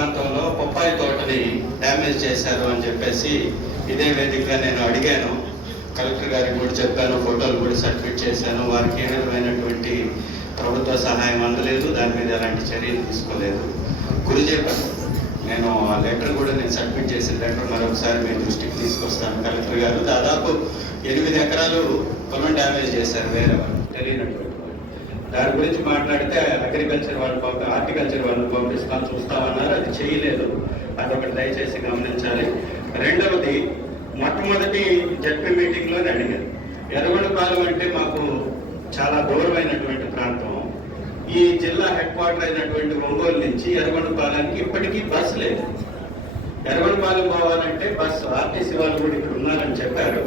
ప్రాంతంలో బొప్పాయి తోటని డ్యామేజ్ చేశారు అని చెప్పేసి ఇదే వేదికగా నేను అడిగాను. కలెక్టర్ గారికి కూడా చెప్పాను ఫోటోలు కూడా సబ్మిట్ చేశాను. వారికి ఏ విధమైనటువంటి ప్రభుత్వ సహాయం అందలేదు దాని మీద ఎలాంటి చర్యలు తీసుకోలేదు. గురుజేపల్లి నేను ఆ లెటర్ కూడా నేను సబ్మిట్ చేసిన లెటర్ మరొకసారి మీ దృష్టికి తీసుకొస్తాను. కలెక్టర్ గారు దాదాపు ఎనిమిది ఎకరాలు పొలం డ్యామేజ్ చేశారు వేరే వాళ్ళు. తెలియనటువంటి దాని గురించి మాట్లాడితే అగ్రికల్చర్ వాళ్ళు పంపి హార్టికల్చర్ వాళ్ళు పంపిస్తాను చూస్తామన్నారు. అది చేయలేదు. అదొకటి దయచేసి గమనించాలి. రెండవది మొట్టమొదటి జడ్పీ మీటింగ్లోనే అడిగారు. ఎర్రగొండపాలెం అంటే మాకు చాలా దూరమైనటువంటి ప్రాంతం. ఈ జిల్లా హెడ్ క్వార్టర్ అయినటువంటి ఒంగోలు నుంచి ఎర్రగొండపాలెంకి ఇప్పటికీ బస్సు లేదు. ఎర్రగొండపాలెం పోవాలంటే బస్సు ఆర్టీసీ వాళ్ళు కూడా ఇక్కడ ఉన్నారని చెప్పారు.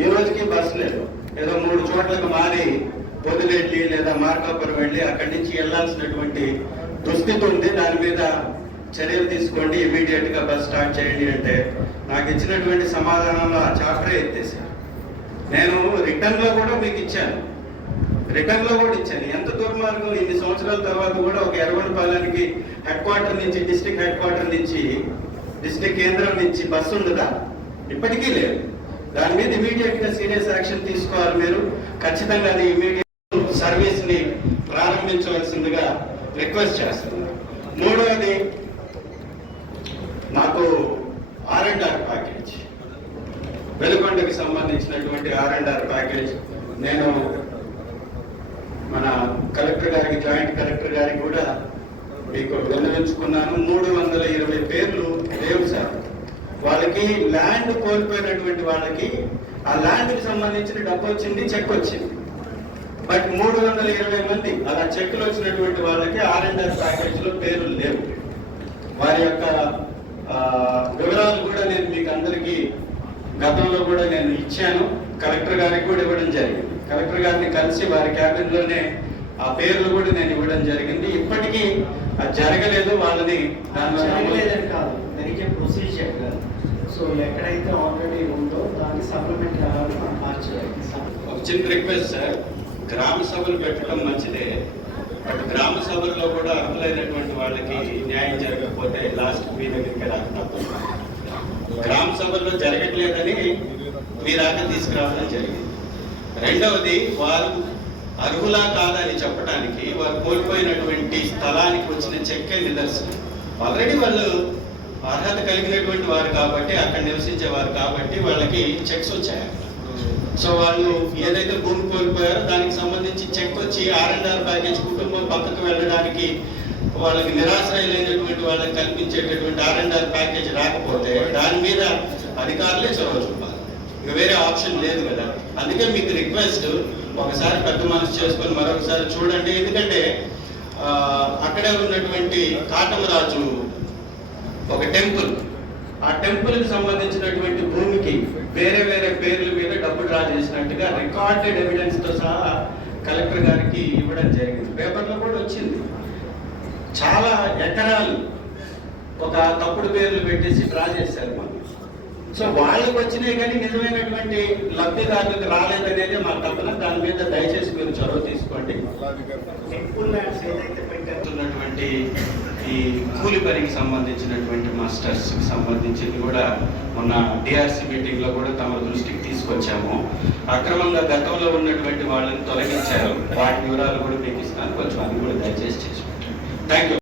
ఈ రోజుకి బస్సు లేదు. ఏదో మూడు చోట్లకు మారి పొదిలెళ్ళి లేదా మార్కాపురం వెళ్ళి అక్కడి నుంచి వెళ్ళాల్సినటువంటి దుస్థితి ఉంది. దాని మీద చర్యలు తీసుకోండి. ఇమీడియట్గా బస్ స్టార్ట్ చేయండి అంటే నాకు ఇచ్చినటువంటి సమాధానంలో ఆ చాప్టరే ఎత్తేసారు. నేను రిటర్న్లో కూడా మీకు ఇచ్చాను. రిటర్న్లో కూడా ఇచ్చాను. ఎంత దుర్మార్గం. ఇన్ని సంవత్సరాల తర్వాత కూడా ఒక ఎర్రగొండపాలెనికి హెడ్ క్వార్టర్ నుంచి డిస్ట్రిక్ట్ హెడ్ క్వార్టర్ నుంచి డిస్ట్రిక్ట్ కేంద్రం నుంచి బస్సు ఉండదా? ఇప్పటికీ లేదు. దాని మీద ఇమీడియట్గా సీరియస్ యాక్షన్ తీసుకోవాలి మీరు. ఖచ్చితంగా అది ఇమీడియట్ రిక్వెస్ట్ చేస్తున్నాను మూడవది నాకు ఆర్ అండ్ ఆర్ ప్యాకేజ్ వెలుగొండకి సంబంధించినటువంటి ఆర్ అండ్ ఆర్ ప్యాకేజ్ నేను మన కలెక్టర్ గారికి జాయింట్ కలెక్టర్ గారికి కూడా మీకు విన్నవించుకున్నాను. మూడు వందల ఇరవై పేర్లు లేవు సార్. వాళ్ళకి ల్యాండ్ కోల్పోయినటువంటి వాళ్ళకి ఆ ల్యాండ్కి సంబంధించిన డబ్బు వచ్చింది చెక్ వచ్చింది. బట్ మూడు వందల ఇరవై మంది అలా చెక్కులు వచ్చినటువంటి వాళ్ళకి ఆర్ అండ్ ఆర్ ప్యాకేజ్లో పేర్లు లేవు. వారి యొక్క వివరాలు కూడా నేను మీకు అందరికీ గతంలో కూడా నేను ఇచ్చాను. కలెక్టర్ గారికి కూడా ఇవ్వడం జరిగింది. కలెక్టర్ గారిని కలిసి వారి క్యాబిన్లోనే ఆ పేర్లు కూడా నేను ఇవ్వడం జరిగింది. ఇప్పటికీ అది జరగలేదు. వాళ్ళని ప్రొసీజర్ సో ఎక్కడైతే ఆల్రెడీ ఉందో దాన్ని సప్లిమెంట్ మార్చేయాలి ఒక చిన్న రిక్వెస్ట్ సార్ గ్రామ సభలు పెట్టడం మంచిదే బట్ గ్రామ సభల్లో కూడా అర్హులైనటువంటి వాళ్ళకి న్యాయం జరగకపోతే లాస్ట్ మీ దగ్గరికి రాకపోతే గ్రామ సభల్లో జరగట్లేదని మీ దాకా తీసుకురావడం జరిగింది. రెండవది వారు అర్హులా కాదని చెప్పడానికి వారు కోల్పోయినటువంటి స్థలానికి వచ్చిన చెక్కే నిదర్శనం. ఆల్రెడీ వాళ్ళు అర్హత కలిగినటువంటి వారు కాబట్టి అక్కడ నివసించే వారు కాబట్టి వాళ్ళకి చెక్స్ వచ్చాయి. సో వాళ్ళు ఏదైతే భూమి కోల్పోయారో దానికి సంబంధించి చెక్ వచ్చి ఆర్ అండ్ ఆర్ ప్యాకేజ్ కుటుంబం పక్కకు వెళ్ళడానికి వాళ్ళకి నిరాశ్రయలైనటువంటి వాళ్ళకి కల్పించేటటువంటి ఆర్ అండ్ ఆర్ ప్యాకేజ్ రాకపోతే దాని మీద అధికారులే చొరవ చూపాలి. ఇక వేరే ఆప్షన్ లేదు కదా. అందుకే మీకు రిక్వెస్ట్ ఒకసారి పెద్ద మనసు చేసుకొని మరొకసారి చూడండి. ఎందుకంటే అక్కడే ఉన్నటువంటి కాటమరాజు ఒక టెంపుల్. ఆ టెంపుల్కి సంబంధించినటువంటి భూమికి వేరే వేరే పేర్ల మీద డబ్బు డ్రా చేసినట్టుగా రికార్డెడ్ ఎవిడెన్స్తో సహా కలెక్టర్ గారికి ఇవ్వడం జరిగింది. పేపర్లో కూడా వచ్చింది. చాలా ఎకరాలు ఒక తప్పుడు పేర్లు పెట్టేసి డ్రా చేశారు మనం సో వాళ్ళకి వచ్చినాయి కానీ నిజమైనటువంటి లబ్ధిదారులకు రాలేదనేది మా తప్పన దాని మీద దయచేసి మీరు చొరవ తీసుకోండి. టెంపుల్ ల్యాండ్స్ ఏదైతే పెట్టారో ఉన్నటువంటి ఈ కూలి పనికి సంబంధించినటువంటి మాస్టర్స్కి సంబంధించింది కూడా మొన్న డిఆర్సి మీటింగ్లో కూడా తమ దృష్టికి తీసుకొచ్చాము. అక్రమంగా గతంలో ఉన్నటువంటి వాళ్ళని తొలగించారు. వాటి వివరాలు కూడా మీకు ఇస్తాను. కొంచెం అది కూడా దయచేసి చేసి థ్యాంక్ యూ